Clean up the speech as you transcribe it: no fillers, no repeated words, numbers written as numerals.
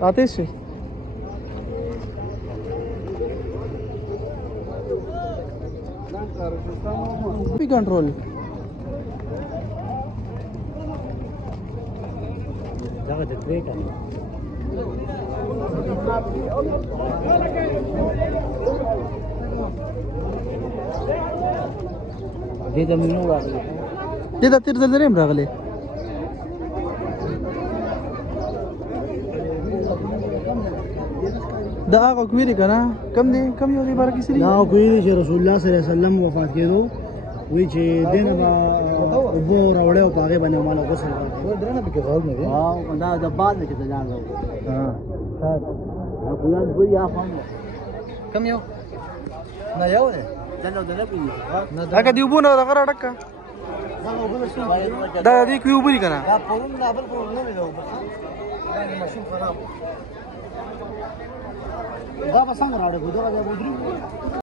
آتش شي في کنټرول دغه د تریک دې د مينو راغلی دې د تیر زلزلې راغلي دا هغه کوي کنه کم یو دی بار کې سری دا کوي چې رسول الله صلی الله علیه وسلم وفات کېدو وی چې دینه با وو راوړې او پاګې باندې مال غسل وکړ درنه به کې غوړ نه وي دا د بعد کې ته ځان راو ها خو یان بری افهم کم یو نه یو نه دا نه بری هغه دی وبونه دا غره ډکا دا دې کوي وبري کنه دا پرون نه بل پرون نه ویلو دا ماشين خراب دا څنګه راړې ګو دا ودري